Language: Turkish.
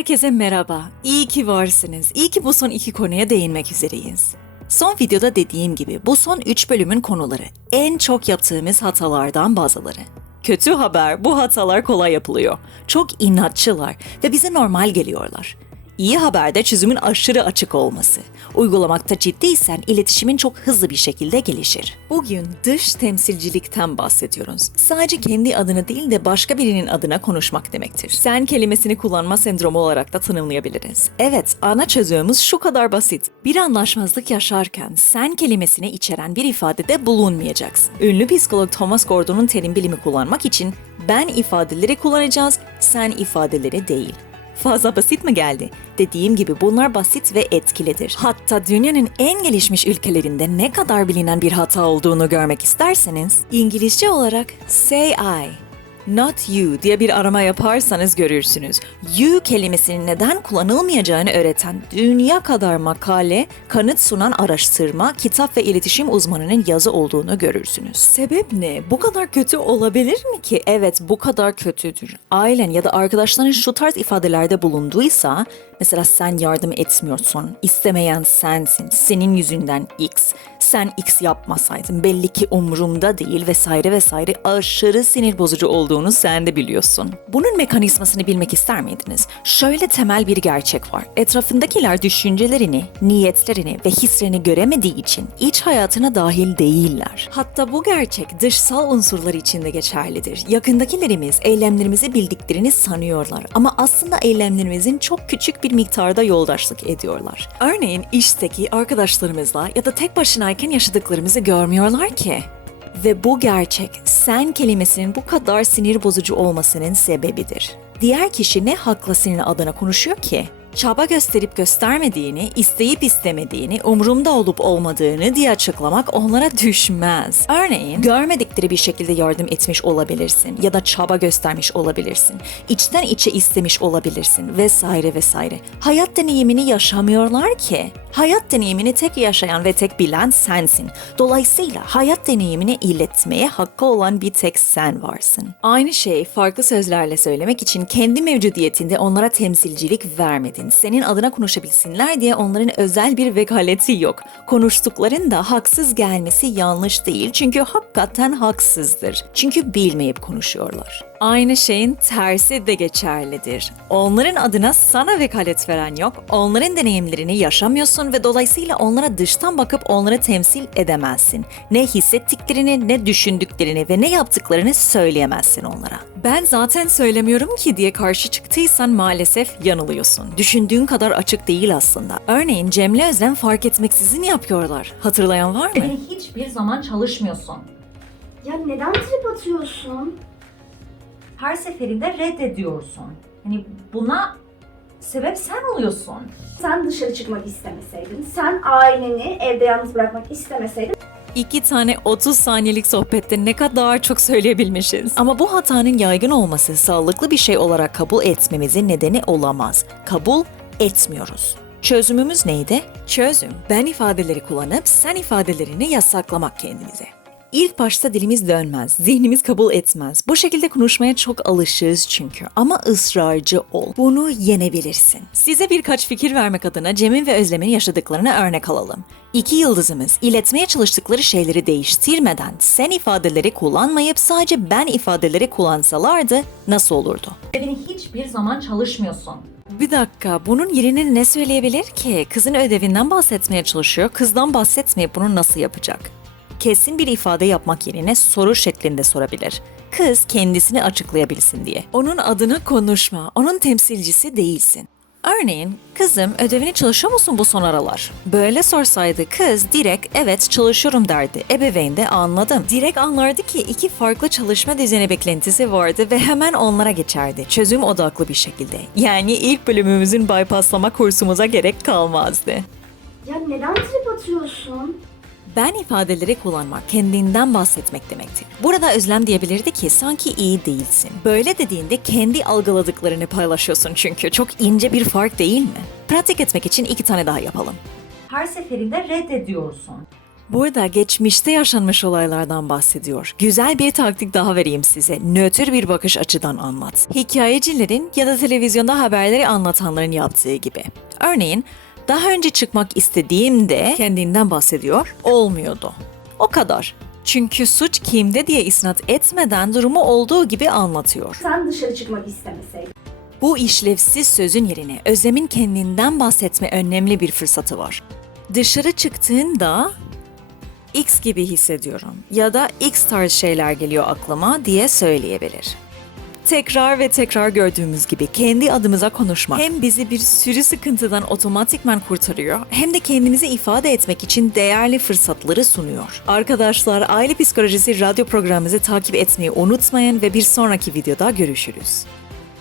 Herkese merhaba. İyi ki varsınız. İyi ki bu son iki konuya değinmek üzereyiz. Son videoda dediğim gibi bu son 3 bölümün konuları en çok yaptığımız hatalardan bazıları. Kötü haber bu hatalar kolay yapılıyor. Çok inatçılar ve bize normal geliyorlar. İyi haber de çözümün aşırı açık olması. Uygulamakta ciddiysen iletişimin çok hızlı bir şekilde gelişir. Bugün dış temsilcilikten bahsediyoruz. Sadece kendi adını değil de başka birinin adına konuşmak demektir. Sen kelimesini kullanma sendromu olarak da tanımlayabiliriz. Evet, ana çözümümüz şu kadar basit. Bir anlaşmazlık yaşarken sen kelimesini içeren bir ifadede bulunmayacaksın. Ünlü psikolog Thomas Gordon'un terim bilimi kullanmak için ben ifadeleri kullanacağız, sen ifadeleri değil. Fazla basit mi geldi? Dediğim gibi bunlar basit ve etkilidir. Hatta dünyanın en gelişmiş ülkelerinde ne kadar bilinen bir hata olduğunu görmek isterseniz, İngilizce olarak say I, not you diye bir arama yaparsanız görürsünüz. You kelimesinin neden kullanılmayacağını öğreten dünya kadar makale, kanıt sunan araştırma, kitap ve iletişim uzmanının yazı olduğunu görürsünüz. Sebep ne? Bu kadar kötü olabilir mi ki? Evet bu kadar kötüdür. Ailen ya da arkadaşların şu tarz ifadelerde bulunduysa, mesela sen yardım etmiyorsun, istemeyen sensin, senin yüzünden X, sen X yapmasaydın belli ki umurumda değil vesaire vesaire aşırı sinir bozucu olduğunu sen de biliyorsun. Bunun mekanizmasını bilmek ister miydiniz? Şöyle temel bir gerçek var. Etrafındakiler düşüncelerini, niyetlerini ve hislerini göremediği için iç hayatına dahil değiller. Hatta bu gerçek dışsal unsurlar için de geçerlidir. Yakındakilerimiz eylemlerimizi bildiklerini sanıyorlar ama aslında eylemlerimizin çok küçük bir miktarda yoldaşlık ediyorlar. Örneğin işteki arkadaşlarımızla ya da tek başınayken yaşadıklarımızı görmüyorlar ki. Ve bu gerçek sen kelimesinin bu kadar sinir bozucu olmasının sebebidir. Diğer kişi ne hakla senin adına konuşuyor ki? Çaba gösterip göstermediğini, isteyip istemediğini, umurumda olup olmadığını diye açıklamak onlara düşmez. Örneğin görmedikleri bir şekilde yardım etmiş olabilirsin ya da çaba göstermiş olabilirsin. İçten içe istemiş olabilirsin vesaire vesaire. Hayat deneyimini yaşamıyorlar ki. Hayat deneyimini tek yaşayan ve tek bilen sensin. Dolayısıyla hayat deneyimini iletmeye hakkı olan bir tek sen varsın. Aynı şey farklı sözlerle söylemek için kendi mevcudiyetinde onlara temsilcilik vermedin. Senin adına konuşabilsinler diye onların özel bir vekaleti yok. Konuştuklarında haksız gelmesi yanlış değil çünkü hakikaten haksızdır. Çünkü bilmeyip konuşuyorlar. Aynı şeyin tersi de geçerlidir. Onların adına sana vekalet veren yok. Onların deneyimlerini yaşamıyorsun ve dolayısıyla onlara dıştan bakıp onları temsil edemezsin. Ne hissettiklerini, ne düşündüklerini ve ne yaptıklarını söyleyemezsin onlara. Ben zaten söylemiyorum ki diye karşı çıktıysan maalesef yanılıyorsun. Düşündüğün kadar açık değil aslında. Örneğin Cemile Özlem fark etmeksizin yapıyorlar. Hatırlayan var mı? Hiçbir zaman çalışmıyorsun. Ya neden trip atıyorsun? Her seferinde reddediyorsun. Hani buna sebep sen oluyorsun. Sen dışarı çıkmak istemeseydin, sen aileni evde yalnız bırakmak istemeseydin İki tane 30 saniyelik sohbette ne kadar çok söyleyebilmişiz. Ama bu hatanın yaygın olması sağlıklı bir şey olarak kabul etmemizin nedeni olamaz. Kabul etmiyoruz. Çözümümüz neydi? Çözüm, ben ifadeleri kullanıp sen ifadelerini yasaklamak kendimize. İlk başta dilimiz dönmez, zihnimiz kabul etmez. Bu şekilde konuşmaya çok alışığız çünkü. Ama ısrarcı ol. Bunu yenebilirsin. Size birkaç fikir vermek adına Cem'in ve Özlem'in yaşadıklarını örnek alalım. İki yıldızımız iletmeye çalıştıkları şeyleri değiştirmeden sen ifadeleri kullanmayıp sadece ben ifadeleri kullansalardı nasıl olurdu? Beni hiçbir zaman çalışmıyorsun. Bir dakika, bunun yerine ne söyleyebilir ki? Kızın ödevinden bahsetmeye çalışıyor, kızdan bahsetmeyip bunu nasıl yapacak? Kesin bir ifade yapmak yerine soru şeklinde sorabilir. Kız kendisini açıklayabilsin diye. Onun adına konuşma, onun temsilcisi değilsin. Örneğin, kızım ödevini çalışıyor musun bu son aralar? Böyle sorsaydı kız direkt evet çalışıyorum derdi. Ebeveyn de anladım. Direkt anlardı ki iki farklı çalışma düzeni beklentisi vardı ve hemen onlara geçerdi. Çözüm odaklı bir şekilde. Yani ilk bölümümüzün bypasslama kursumuza gerek kalmazdı. ya neden trip atıyorsun? Ben ifadeleri kullanmak, kendinden bahsetmek demektir. Burada Özlem diyebilirdi ki sanki iyi değilsin. Böyle dediğinde kendi algıladıklarını paylaşıyorsun çünkü. Çok ince bir fark değil mi? Pratik etmek için iki tane daha yapalım. Her seferinde reddediyorsun. Burada geçmişte yaşanmış olaylardan bahsediyor. Güzel bir taktik daha vereyim size. Nötr bir bakış açıdan anlat. Hikayecilerin ya da televizyonda haberleri anlatanların yaptığı gibi. Örneğin daha önce çıkmak istediğimde kendinden bahsediyor, olmuyordu. O kadar. Çünkü suç kimde diye isnat etmeden durumu olduğu gibi anlatıyor. Sen dışarı çıkmak istemeseydin. Bu işlevsiz sözün yerine Özlem'in kendinden bahsetme önemli bir fırsatı var. Dışarı çıktığında X gibi hissediyorum ya da X tarz şeyler geliyor aklıma diye söyleyebilir. Tekrar ve tekrar gördüğümüz gibi kendi adımıza konuşmak hem bizi bir sürü sıkıntıdan otomatikman kurtarıyor hem de kendimizi ifade etmek için değerli fırsatları sunuyor. Arkadaşlar Aile Psikolojisi radyo programımızı takip etmeyi unutmayın ve bir sonraki videoda görüşürüz.